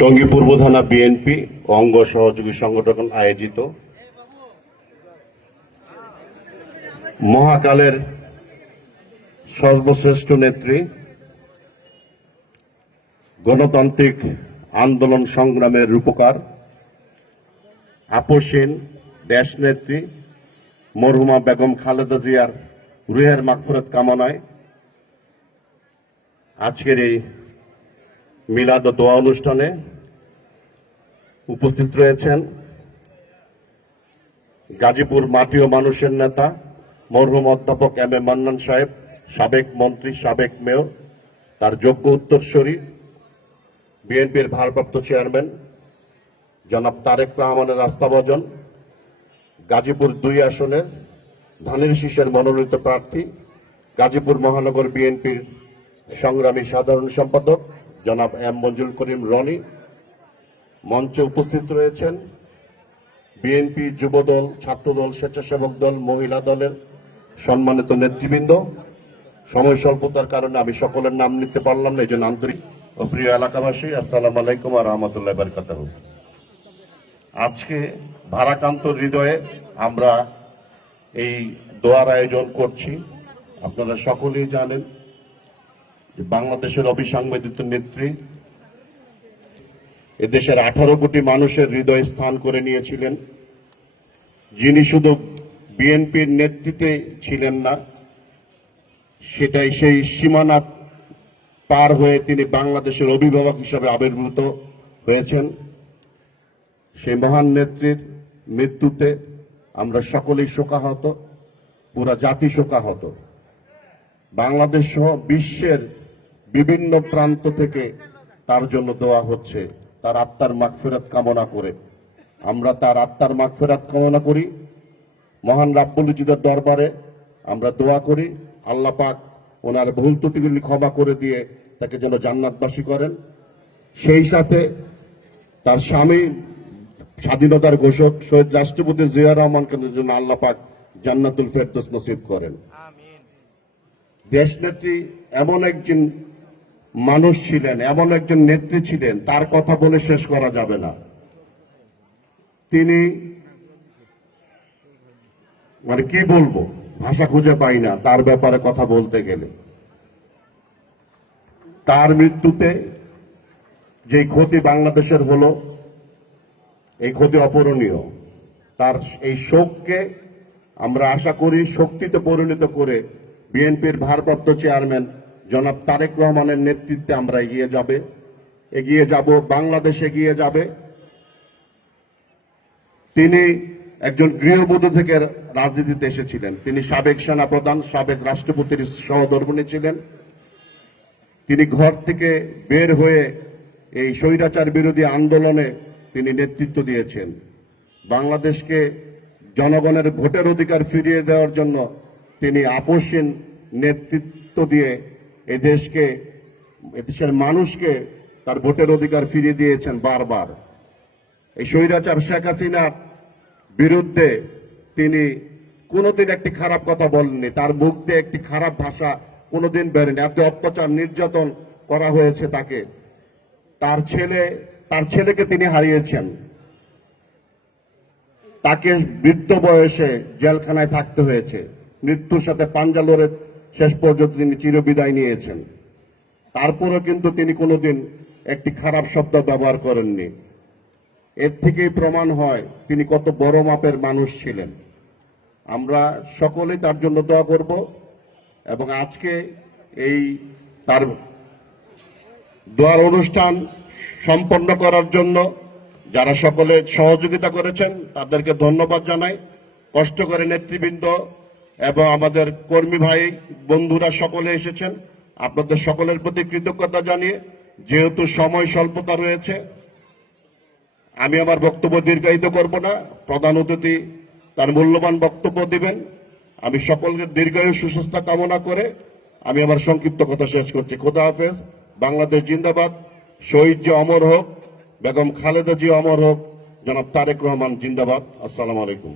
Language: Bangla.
টঙ্গী পূর্ব থানা বিএনপি অঙ্গ সহযোগী সংগঠন আয়োজিত মহাকালের সর্বশ্রেষ্ঠ নেত্রী, গণতান্ত্রিক আন্দোলন সংগ্রামের রূপকার, আপসহীন দেশনেত্রী মরহুমা বেগম খালেদা জিয়ার রুহের মাগফিরাত কামনায় আজকের এই মিলাদ ও দোয়া অনুষ্ঠানে উপস্থিত রয়েছেন গাজীপুর মাটি ও মানুষের নেতা মরহুম অধ্যাপক এম এ মান্নান সাহেব, সাবেক মন্ত্রী, সাবেক মেয়র, তার যোগ্য উত্তরসূরি বিএনপির ভারপ্রাপ্ত চেয়ারম্যান জনাব তারেক রহমানের আস্থাভাজন, গাজীপুর 2 আসনের ধানের শীষের মনোনীত প্রার্থী, গাজীপুর মহানগর বিএনপির সংগ্রামী সাধারণ সম্পাদক জনাব এম মঞ্জুর করিম রনি। মঞ্চে উপস্থিত রয়েছেন বিএনপি যুবদল, ছাত্রদল, স্বেচ্ছাসেবক দল, মহিলা দলের সম্মানিত নেতৃবৃন্দ। সময় স্বল্পতার কারণে আমি সকলের নাম নিতে পারলাম না, এই জন্য আন্তরিক ও প্রিয় এলাকাবাসী, আসসালামু আলাইকুম ওয়া রাহমাতুল্লাহি ওয়া বারাকাতুহু। আজকে ভারাক্রান্ত হৃদয়ে আমরা এই দোয়ার আয়োজন করছি। আপনারা সকলেই জানেন যে বাংলাদেশের অবিসংবাদিত নেত্রী এদেশের 18 কোটি মানুষের হৃদয়ে স্থান করে নিয়েছিলেন, যিনি শুধু বিএনপির নেতৃত্বে ছিলেন না, সেটাই সেই সীমানা পার হয়ে তিনি বাংলাদেশের অভিভাবক হিসেবে আবির্ভূত হয়েছেন। সেই মহান নেত্রীর মৃত্যুতে আমরা সকলেই শোকাহত, পুরা জাতি শোকাহত। বাংলাদেশ সহ বিশ্বের বিভিন্ন প্রান্ত থেকে তার জন্য দোয়া হচ্ছে, তার আত্মার মাগফিরাত কামনা করে। আমরা তার আত্মার মাগফিরাত কামনা করি, মহান রাব্বুল ইজ্জতের দরবারে আমরা দোয়া করি আল্লাহ পাক ওনার ভুল ত্রুটিগুলি ক্ষমা করে দিয়ে তাকে যেন জান্নাতবাসী করেন। সেই সাথে তার স্বামী স্বাধীনতার ঘোষক শহীদ রাষ্ট্রপতি জিয়া রহমানকে যেন আল্লাহ পাক জান্নাতুল ফেরদৌস নসিব করেন। দেশনেত্রী এমন একজন মানুষ ছিলেন, এমন একজন নেত্রী ছিলেন, তার কথা বলে শেষ করা যাবে না। তিনি কি বলবো, ভাষা খুঁজে পাই না তার ব্যাপারে কথা বলতে গেলে। তার মৃত্যুতে যে ক্ষতি বাংলাদেশের হলো, এই ক্ষতি অপূরণীয়। তার এই শোককে আমরা আশা করি শক্তিতে পরিণত করে বিএনপির ভারপ্রাপ্ত চেয়ারম্যান জনাব তারেক রহমানের নেতৃত্বে আমরা এগিয়ে যাব, বাংলাদেশ এগিয়ে যাবে। তিনি একজন গৃহবধূ থেকে রাজনীতিতে এসেছিলেন। তিনি সাবেক সেনাপ্রধান, সাবেক রাষ্ট্রপতির সহধর্মিণী ছিলেন। তিনি ঘর থেকে বের হয়ে এই স্বৈরাচার বিরোধী আন্দোলনে তিনি নেতৃত্ব দিয়েছেন। বাংলাদেশকে জনগণের ভোটের অধিকার ফিরিয়ে দেওয়ার জন্য তিনি আপসহীন নেতৃত্ব দিয়ে এদেশের মানুষকে তার ভোটের অধিকার ফিরিয়ে দিয়েছেন বারবার। এই স্বৈরাচার শেখ হাসিনার বিরুদ্ধে তিনি কোনোদিন একটি খারাপ কথা বলেননি, তার মুখ দিয়ে একটি খারাপ ভাষা কোনোদিন বেরেনি। এত অত্যাচার নির্যাতন করা হয়েছে তাকে, তার ছেলেকে তিনি হারিয়েছেন। তাকে বৃদ্ধ বয়সে জেলখানায় থাকতে হয়েছে, মৃত্যুর সাথে পাঞ্জা লড়ে শেষ পর্যন্ত তিনি চিরবিদায় নিয়েছেন। তারপরেও কিন্তু তিনি কোনোদিন একটি খারাপ শব্দ ব্যবহার করেননি। এর থেকেই প্রমাণ হয় তিনি কত বড় মাপের মানুষ ছিলেন। আমরা সকলেই তার জন্য দোয়া করব এবং আজকে এই তার দোয়ার অনুষ্ঠান সম্পন্ন করার জন্য যারা সকলে সহযোগিতা করেছেন তাদেরকে ধন্যবাদ জানাই। কষ্ট করে নেতৃবৃন্দ এবং আমাদের কর্মী ভাই বন্ধুরা সকলে এসেছেন, আপনাদের সকলের প্রতি কৃতজ্ঞতা জানিয়ে, যেহেতু সময় স্বল্পতা রয়েছে, আমি আমার বক্তব্য দীর্ঘায়িত করব না। প্রধান অতিথি তার মূল্যবান বক্তব্য দিবেন। আমি সকলকে দীর্ঘায়ু সুস্বাস্থ্য কামনা করে আমি আমার সংক্ষিপ্ত কথা শেষ করছি। খোদা হাফেজ। বাংলাদেশ জিন্দাবাদ। শহীদ জি অমর হোক, বেগম খালেদা জি অমর হোক, জনাব তারেক রহমান জিন্দাবাদ। আসসালামু আলাইকুম।